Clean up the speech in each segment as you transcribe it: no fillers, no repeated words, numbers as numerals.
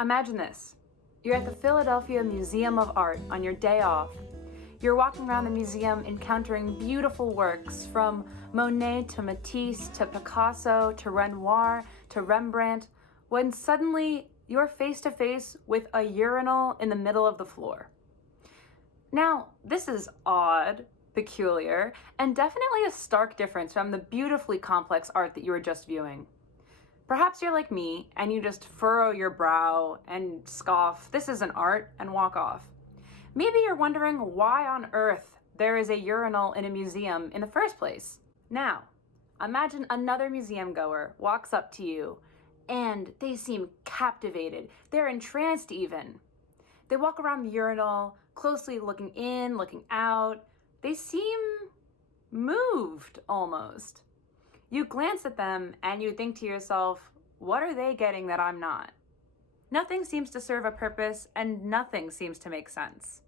Imagine this. You're at the Philadelphia Museum of Art on your day off. You're walking around the museum encountering beautiful works from Monet to Matisse to Picasso to Renoir to Rembrandt, when suddenly you're face to face with a urinal in the middle of the floor. Now, this is odd, peculiar, and definitely a stark difference from the beautifully complex art that you were just viewing. Perhaps you're like me and you just furrow your brow and scoff, "This isn't art," and walk off. Maybe you're wondering why on earth there is a urinal in a museum in the first place. Now, imagine another museum goer walks up to you and they seem captivated. They're entranced even. They walk around the urinal, closely looking in, looking out. They seem moved almost. You glance at them and you think to yourself, what are they getting that I'm not? Nothing seems to serve a purpose and nothing seems to make sense.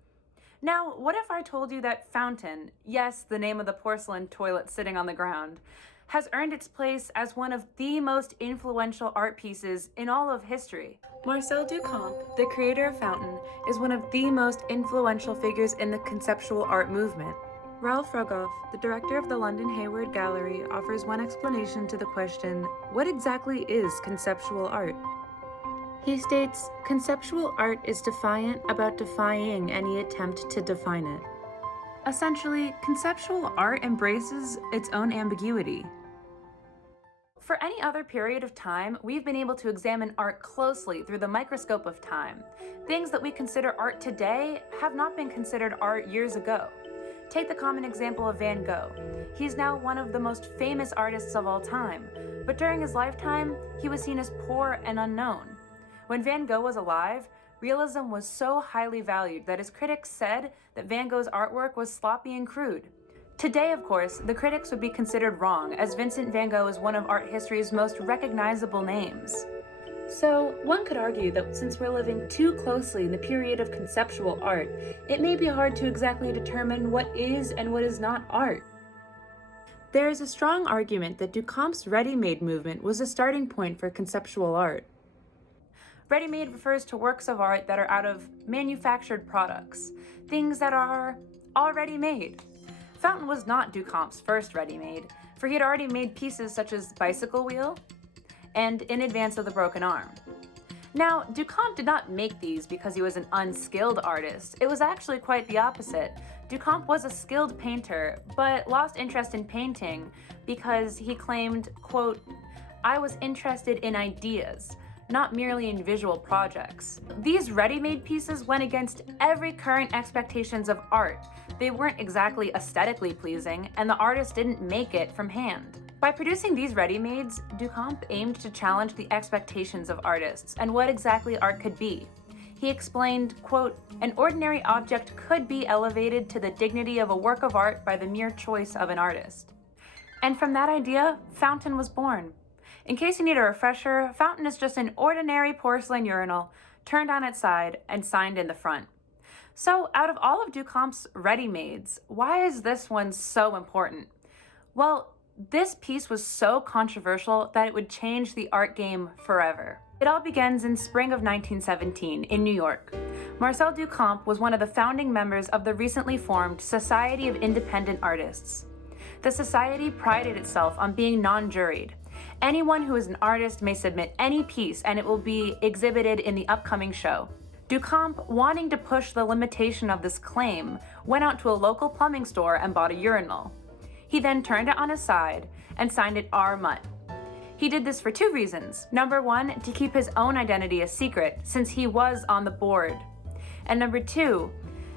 Now, what if I told you that fountain, yes, the name of the porcelain toilet sitting on the ground, has earned its place as one of the most influential art pieces in all of history? Marcel Duchamp, the creator of Fountain, is one of the most influential figures in the conceptual art movement. Ralph Rugoff, the director of the London Hayward Gallery, offers one explanation to the question, what exactly is conceptual art? He states, conceptual art is defiant about defying any attempt to define it. Essentially, conceptual art embraces its own ambiguity. For any other period of time, we've been able to examine art closely through the microscope of time. Things that we consider art today have not been considered art years ago. Take the common example of Van Gogh. He's now one of the most famous artists of all time, but during his lifetime, he was seen as poor and unknown. When Van Gogh was alive, realism was so highly valued that his critics said that Van Gogh's artwork was sloppy and crude. Today, of course, the critics would be considered wrong, as Vincent van Gogh is one of art history's most recognizable names. So, one could argue that since we're living too closely in the period of conceptual art, it may be hard to exactly determine what is and what is not art. There is a strong argument that Duchamp's ready-made movement was a starting point for conceptual art. Ready-made refers to works of art that are out of manufactured products, things that are already made. Fountain was not Duchamp's first ready-made, for he had already made pieces such as Bicycle Wheel and In Advance of the Broken Arm. Now, Duchamp did not make these because he was an unskilled artist. It was actually quite the opposite. Duchamp was a skilled painter, but lost interest in painting because he claimed, quote, "I was interested in ideas, not merely in visual projects." These ready-made pieces went against every current expectations of art. They weren't exactly aesthetically pleasing, and the artist didn't make it from hand. By producing these ready-mades, Duchamp aimed to challenge the expectations of artists and what exactly art could be. He explained, quote, "An ordinary object could be elevated to the dignity of a work of art by the mere choice of an artist." And from that idea, Fountain was born. In case you need a refresher, Fountain is just an ordinary porcelain urinal, turned on its side and signed in the front. So, out of all of Duchamp's ready-mades, why is this one so important? Well, this piece was so controversial that it would change the art game forever. It all begins in spring of 1917 in New York. Marcel Duchamp was one of the founding members of the recently formed Society of Independent Artists. The society prided itself on being non-juried. Anyone who is an artist may submit any piece and it will be exhibited in the upcoming show. Duchamp, wanting to push the limitation of this claim, went out to a local plumbing store and bought a urinal. He then turned it on his side and signed it R. Mutt. He did this for two reasons. Number one, to keep his own identity a secret, since he was on the board. And number two,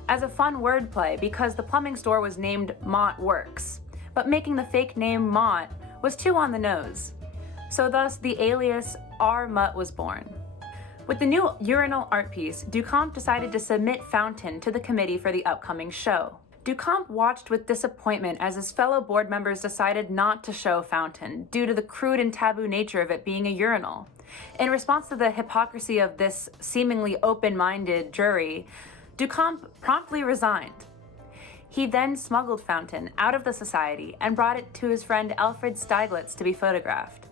as a fun wordplay, because the plumbing store was named Mott Works, but making the fake name Mott was too on the nose. So thus, the alias R. Mutt was born. With the new urinal art piece, Duchamp decided to submit Fountain to the committee for the upcoming show. Duchamp watched with disappointment as his fellow board members decided not to show Fountain due to the crude and taboo nature of it being a urinal. In response to the hypocrisy of this seemingly open-minded jury, Duchamp promptly resigned. He then smuggled Fountain out of the society and brought it to his friend Alfred Stieglitz to be photographed.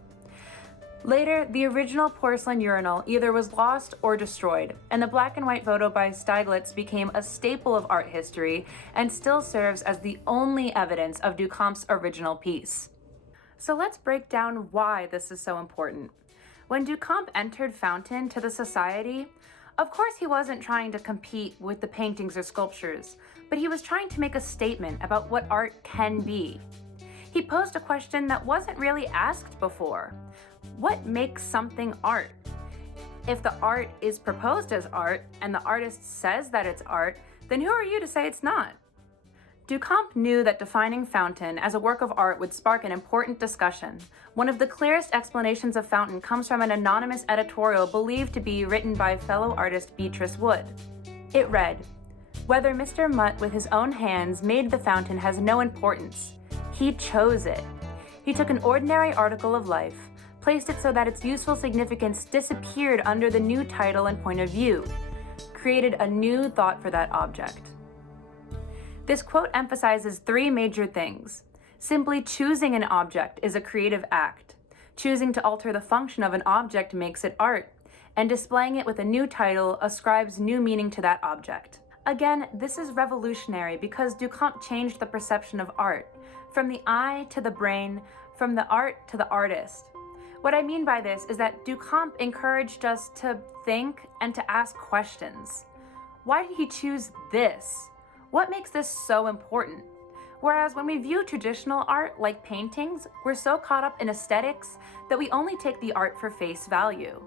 Later, the original porcelain urinal either was lost or destroyed, and the black and white photo by Stieglitz became a staple of art history and still serves as the only evidence of Duchamp's original piece. So let's break down why this is so important. When Duchamp entered Fountain to the Society, of course he wasn't trying to compete with the paintings or sculptures, but he was trying to make a statement about what art can be. He posed a question that wasn't really asked before. What makes something art? If the art is proposed as art and the artist says that it's art, then who are you to say it's not? Duchamp knew that defining Fountain as a work of art would spark an important discussion. One of the clearest explanations of Fountain comes from an anonymous editorial believed to be written by fellow artist Beatrice Wood. It read, "Whether Mr. Mutt with his own hands made the fountain has no importance. He chose it. He took an ordinary article of life, placed it so that its useful significance disappeared under the new title and point of view, created a new thought for that object." This quote emphasizes three major things. Simply choosing an object is a creative act. Choosing to alter the function of an object makes it art, and displaying it with a new title ascribes new meaning to that object. Again, this is revolutionary because Duchamp changed the perception of art, from the eye to the brain, from the art to the artist. What I mean by this is that Duchamp encouraged us to think and to ask questions. Why did he choose this? What makes this so important? Whereas when we view traditional art like paintings, we're so caught up in aesthetics that we only take the art for face value.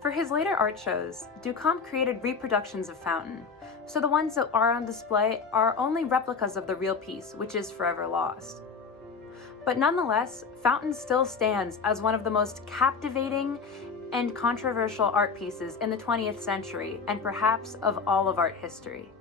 For his later art shows, Duchamp created reproductions of Fountain, so the ones that are on display are only replicas of the real piece, which is forever lost. But nonetheless, Fountain still stands as one of the most captivating and controversial art pieces in the 20th century, and perhaps of all of art history.